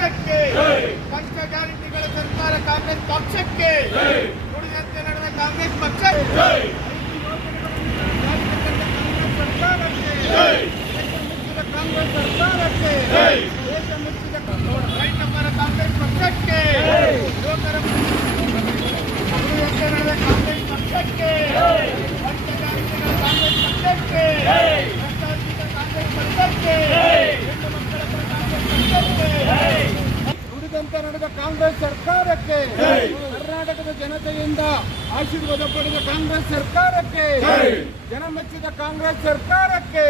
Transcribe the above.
ಸರ್ಕಾರಕ್ಕೆ, ಪಂಚ ಗ್ಯಾರಂಟಿಗಳ ಸರ್ಕಾರ ಕಾಂಗ್ರೆಸ್ ಪಕ್ಷಕ್ಕೆ, ನುಡಿದಂತೆ ನಡೆದ ಕಾಂಗ್ರೆಸ್ ಪಕ್ಷಕ್ಕೆ, ಕಾಂಗ್ರೆಸ್ ಸರ್ಕಾರಕ್ಕೆ, ದೇಶ ಮುಚ್ಚಿದ ರೈತ ಪರ ಕಾಂಗ್ರೆಸ್ ಪಕ್ಷಕ್ಕೆ, ಯುವಕರ ನುಡಿದಂತೆ ನಡೆದ ಕಾಂಗ್ರೆಸ್ ಪಕ್ಷಕ್ಕೆ, ಪಂಚ ಗ್ಯಾರಂಟಿಗಳ ಕಾಂಗ್ರೆಸ್ ಪಕ್ಷಕ್ಕೆ, ಭ್ರಷ್ಟಾಚಾರ ಕಾಂಗ್ರೆಸ್ ಪಕ್ಷಕ್ಕೆ, ಹೆಣ್ಣು ಮಕ್ಕಳ ಪರ ಕಾಂಗ್ರೆಸ್ ಪಕ್ಷಕ್ಕೆ, ನುಡಿದಂತೆ ನಡೆದ ಕಾಂಗ್ರೆಸ್ ಸರ್ಕಾರಕ್ಕೆ, ಕರ್ನಾಟಕದ ಜನತೆಯಿಂದ ಆಶೀರ್ವಾದ ಪಡೆದ ಕಾಂಗ್ರೆಸ್ ಸರ್ಕಾರಕ್ಕೆ, ಜನ ಮೆಚ್ಚಿದ ಕಾಂಗ್ರೆಸ್ ಸರ್ಕಾರಕ್ಕೆ.